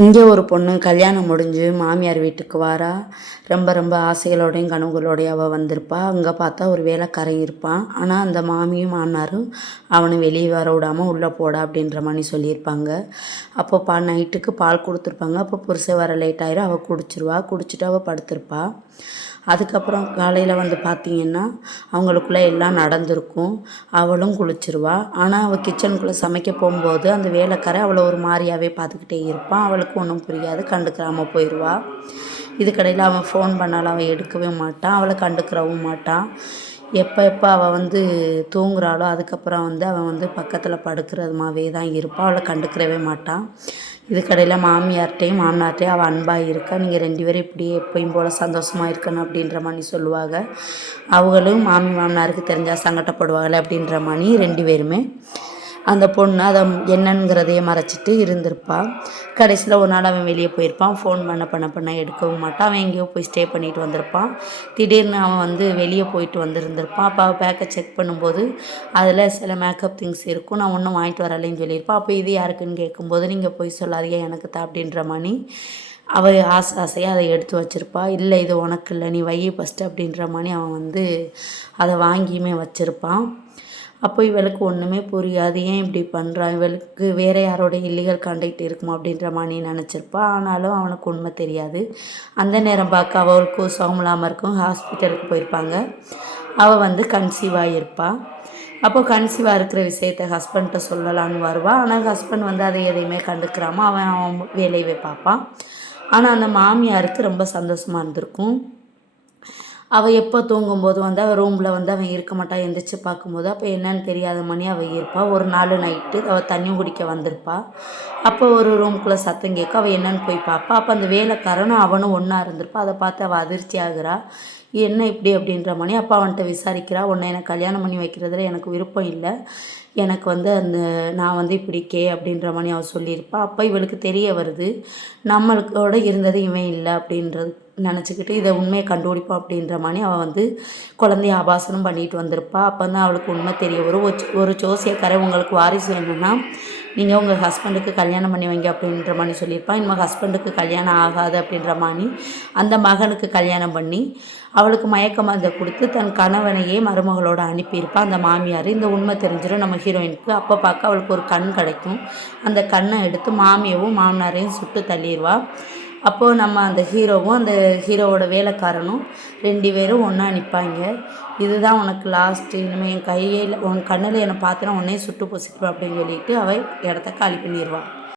இங்கே ஒரு பொண்ணு கல்யாணம் முடிஞ்சு மாமியார் வீட்டுக்கு வாரா. ரொம்ப ரொம்ப ஆசைகளோடையும் கனவுகளோடையும் அவள் வந்திருப்பா. அங்கே பார்த்தா ஒரு வேலைக்காரன் இருப்பான். ஆனால் அந்த மாமியும் மாமனாரும் அவனை வெளியே வர விடாமல் உள்ளே போடா அப்படின்ற மாதிரி சொல்லியிருப்பாங்க. அப்போ நைட்டுக்கு பால் கொடுத்துருப்பாங்க. அப்போ புருஷன் வர லேட் ஆயிரும். அவள் குடிச்சிட்டு அவள் படுத்திருப்பா. அதுக்கப்புறம் காலையில் வந்து பார்த்திங்கன்னா அவங்களுக்குள்ளே எல்லாம் நடந்திருக்கும். அவளும் குளிச்சிருவா. ஆனால் அவள் கிச்சனுக்குள்ளே சமைக்க போகும்போது அந்த வேலைக்காரன் அவளை ஒரு மாதிரியாகவே பார்த்துக்கிட்டே இருப்பான். அவளுக்கு ஒன்றும் புரியாது, கண்டுக்கிறாமல் போயிடுவா. இதுக்கடையில் அவன் ஃபோன் பண்ணாலும் அவன் எடுக்கவே மாட்டான், அவளை கண்டுக்கிறவும் மாட்டான். எப்போ அவள் வந்து தூங்குறாளோ அதுக்கப்புறம் வந்து அவன் வந்து பக்கத்தில் படுக்கிறதுமாவே தான் இருப்பாள். அவளை கண்டுக்கிறவே மாட்டான். இதுக்கடையில் மாமியார்ட்டையும் மாமனார்ட்டையும் அவள் அன்பாக இருக்கா, நீங்கள் 2 பேரும் இப்படியே எப்பயும் போல் சந்தோஷமாக இருக்கணும் அப்படின்ற மாதிரி சொல்லுவாங்க. அவங்களும் மாமனாருக்கு தெரிஞ்சால் சங்கடப்படுவாங்களே அப்படின்ற மாதிரி 2 பேருமே அந்த பொண்ணு அதை என்னங்கிறதையே மறைச்சிட்டு இருந்திருப்பாள். கடைசியில் ஒரு நாள் அவன் வெளியே போயிருப்பான். ஃபோன் பண்ண எடுக்கவும் மாட்டான். அவன் எங்கேயோ போய் ஸ்டே பண்ணிட்டு வந்திருப்பான். திடீர்னு அவன் வந்து வெளியே போயிட்டு வந்திருந்திருப்பான். அப்போ அவள் பேக்கை செக் பண்ணும்போது அதில் சில மேக்கப் திங்ஸ் இருக்கும். நான் ஒன்றும் வாங்கிட்டு வரலைன்னு சொல்லியிருப்பான். அப்போ இது யாருக்குன்னு கேட்கும்போது நீங்கள் போய் சொல்லாதீங்க, எனக்கு தான் அப்படின்ற மாதிரி அவள் ஆசையாக அதை எடுத்து வச்சுருப்பா. இல்லை இது உனக்கு இல்லை, நீ வை ஃபஸ்ட்டு அப்படின்ற மாதிரி அவன் வந்து அதை வாங்கியுமே வச்சுருப்பான். அப்போ இவளுக்கு ஒன்றுமே புரியாது, ஏன் இப்படி பண்ணுறான், இவளுக்கு வேறு யாரோட இல்லீகல் கான்டாக்ட் இருக்குமா அப்படின்ற மாதிரி நினச்சிருப்பா. ஆனாலும் அவனுக்கு உண்மை தெரியாது. அந்த நேரம் பார்க்க அவளுக்கும் சுகமில்லாமல் இருக்கும். ஹாஸ்பிட்டலுக்கு போயிருப்பாங்க. அவள் வந்து கன்சீவ் ஆகியிருப்பாள். அப்போ கன்சீவாக இருக்கிற விஷயத்த ஹஸ்பண்ட்டை சொல்லலான்னு வருவாள். ஆனால் ஹஸ்பண்ட் வந்து அதை எதையுமே கண்டுக்கிறாமல் அவன் வேலையவே பார்ப்பான். ஆனால் அந்த மாமியாருக்கு ரொம்ப சந்தோஷமாக இருந்திருக்கும். அவள் எப்போ தூங்கும்போது வந்து அவள் ரூமில் வந்து அவன் இருக்க மாட்டாள். எந்திரிச்சு பார்க்கும்போது அப்போ என்னன்னு தெரியாத மணி அவள் இருப்பாள். ஒரு நாள் நைட்டு அவள் தண்ணி குடிக்க வந்திருப்பாள். அப்போ ஒரு ரூம்குள்ளே சத்தம் கேட்க அவள் என்னன்னு போய் பார்ப்பாள். அப்போ அந்த வேலைக்காரனும் அவனும் ஒன்றா இருந்திருப்பாள். அதை பார்த்து அவள் அதிர்ச்சி ஆகுறா, என்ன இப்படி அப்படின்ற மணி. அப்போ அவன்கிட்ட விசாரிக்கிறா, உன்னை எனக்கு கல்யாணம் பண்ணி வைக்கிறதுல எனக்கு விருப்பம் இல்லை, எனக்கு வந்து நான் வந்து இப்படி அப்படின்ற மாதிரி அவள் சொல்லியிருப்பாள். அப்போ இவளுக்கு தெரிய வருது, நம்மளுக்கோட இருந்தது இவன் இல்லை அப்படின்றது நினச்சிக்கிட்டு இதை உண்மையை கண்டுபிடிப்போம் அப்படின்ற மாதிரி அவள் வந்து குழந்தைய ஆபாசனம் பண்ணிட்டு வந்திருப்பாள். அப்போ தான் அவளுக்கு உண்மை தெரிய வரும். ஒரு ஜோசியக்காரன் உங்களுக்கு வாரிசு வேணும்னா நீங்கள் உங்கள் ஹஸ்பண்டுக்கு கல்யாணம் பண்ணி வைங்க அப்படின்ற மாதிரி சொல்லியிருப்பான். இனிமேல் ஹஸ்பண்டுக்கு கல்யாணம் ஆகாது அப்படின்ற மாதிரி அந்த மகனுக்கு கல்யாணம் பண்ணி அவளுக்கு மயக்க மருந்தை கொடுத்து தன் கணவனையே மருமகளோடு அனுப்பியிருப்பாள் அந்த மாமியார். இந்த உண்மை தெரிஞ்சிடும் நம்ம ஹீரோயினுக்கு. அப்போ பார்க்க அவளுக்கு ஒரு கண் கிடைக்கும். அந்த கண்ணை எடுத்து மாமியவும் மாமனாரையும் சுட்டு தள்ளிடுவாள். அப்போது நம்ம அந்த ஹீரோவும் அந்த ஹீரோவோட வேலைக்காரனும் 2 பேரும் ஒன்றா நிற்பாங்க. இதுதான் உனக்கு லாஸ்ட்டு, இனிமேல் என் கையில் உன் கண்ணில் என்னை பார்த்தேன்னா உன்னையே சுட்டு பொசிக்கிறோம் அப்படின்னு சொல்லிட்டு அவள் இடத்த காலி பண்ணிடுவாள்.